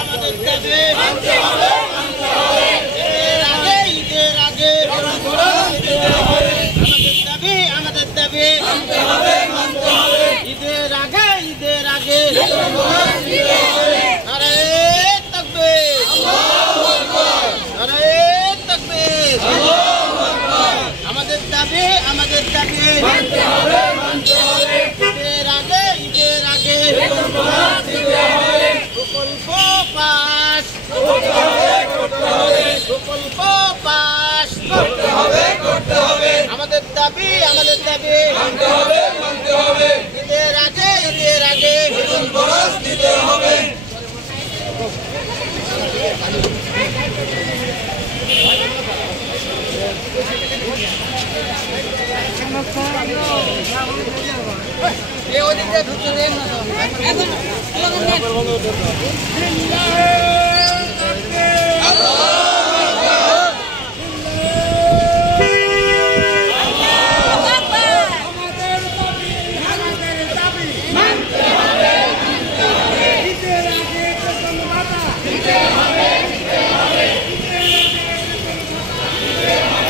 আমাদের দাবি ঈদের আগে আমাদের দাবি ঈদের আগে আরে তাকবীর আরে তাকবীর আমাদের দাবি ঈদের আগে প্রকল্প পাস আমাদের দাবি ঈদের আগে দিতে হবে। ওদিকে ঢুকতে দেন না।